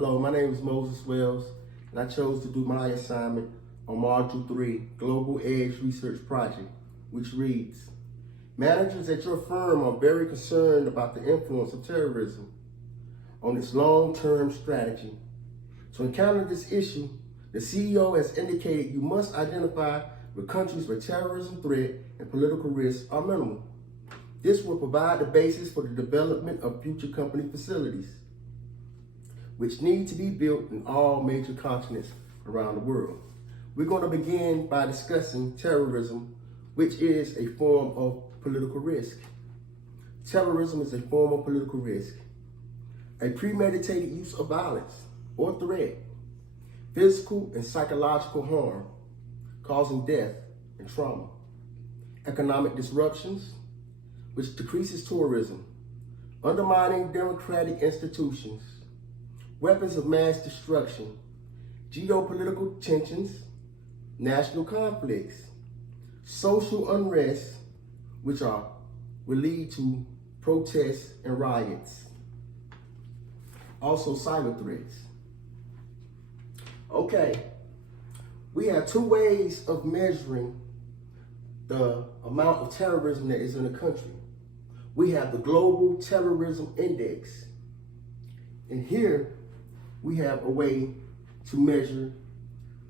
Hello, my name is Moses Wells, and I chose to do my assignment on Module 3, Global Edge Research Project, which reads, managers at your firm are very concerned about the influence of terrorism on its long-term strategy. To encounter this issue, the CEO has indicated you must identify the countries where terrorism threat and political risks are minimal. This will provide the basis for the development of future company facilities, which need to be built in all major continents around the world. We're going to begin by discussing terrorism, which is a form of political risk. Terrorism is a form of political risk, a premeditated use of violence or threat, physical and psychological harm, causing death and trauma, economic disruptions, which decreases tourism, undermining democratic institutions, weapons of mass destruction, geopolitical tensions, national conflicts, social unrest, which will lead to protests and riots. Also cyber threats. Okay, we have two ways of measuring the amount of terrorism that is in a country. We have the Global Terrorism Index, and here we have a way to measure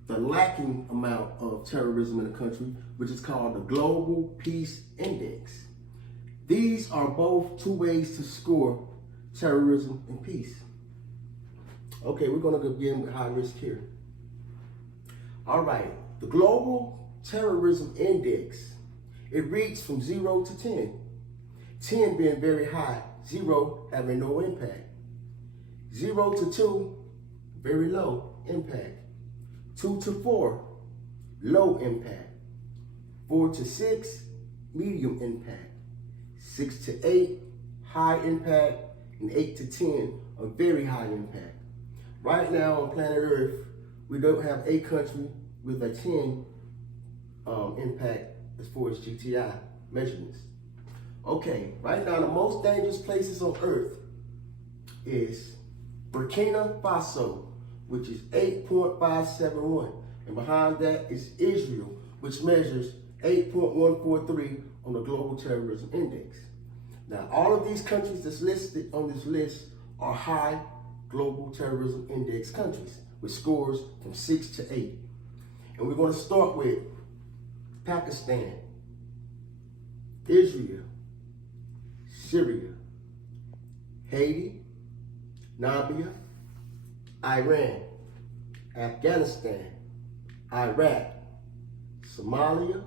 the lacking amount of terrorism in a country, which is called the Global Peace Index. These are both two ways to score terrorism and peace. Okay, we're going to begin with high risk here. All right, the Global Terrorism Index, it reads from 0 to 10. 10 being very high, 0 having no impact. 0 to 2, very low impact. 2 to 4, low impact. 4 to 6, medium impact. 6 to 8, high impact. And 8 to 10, a very high impact. Right now on planet Earth, we don't have a country with a 10 impact as far as GTI measurements. Okay, right now the most dangerous places on Earth is Burkina Faso, which is 8.571. And behind that is Israel, which measures 8.143 on the Global Terrorism Index. Now, all of these countries that's listed on this list are high Global Terrorism Index countries with scores from 6 to 8. And we're going to start with Pakistan, Israel, Syria, Haiti, Namibia, Iran, Afghanistan, Iraq, Somalia,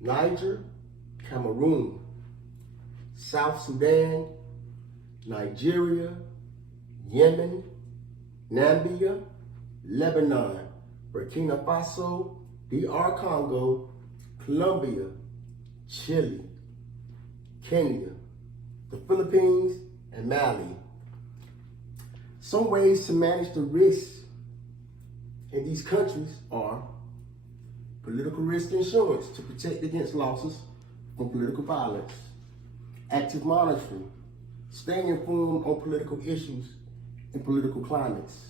Niger, Cameroon, South Sudan, Nigeria, Yemen, Namibia, Lebanon, Burkina Faso, DR Congo, Colombia, Chile, Kenya, the Philippines, and Mali. Some ways to manage the risks in these countries are political risk insurance to protect against losses from political violence, active monitoring, staying informed on political issues and political climates,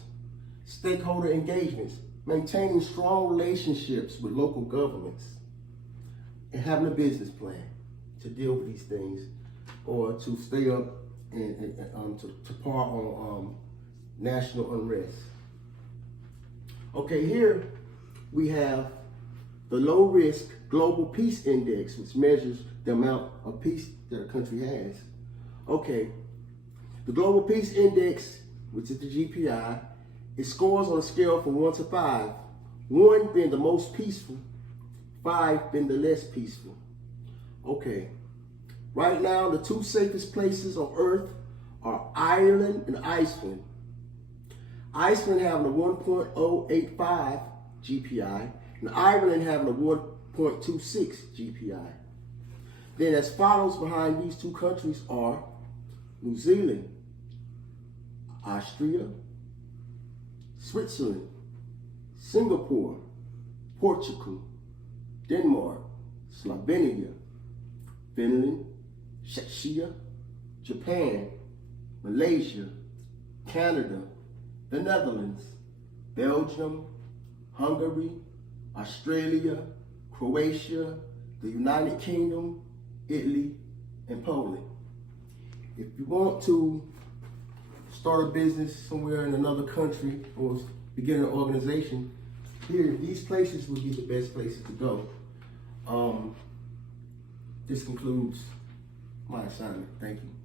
stakeholder engagements, maintaining strong relationships with local governments, and having a business plan to deal with these things or to stay up and to par on national unrest. Okay, here we have the low risk Global Peace Index, which measures the amount of peace that a country has. Okay, the Global Peace Index, which is the GPI, it scores on a scale from 1 to 5. 1 being the most peaceful, 5 being the less peaceful. Okay, right now the two safest places on Earth are Ireland and Iceland. Iceland having a 1.085 GPI, and Ireland having a 1.26 GPI. Then as follows behind these two countries are New Zealand, Austria, Switzerland, Singapore, Portugal, Denmark, Slovenia, Finland, Czechia, Japan, Malaysia, Canada, the Netherlands, Belgium, Hungary, Australia, Croatia, the United Kingdom, Italy, and Poland. If you want to start a business somewhere in another country or begin an organization, these places would be the best places to go. This concludes my assignment. Thank you.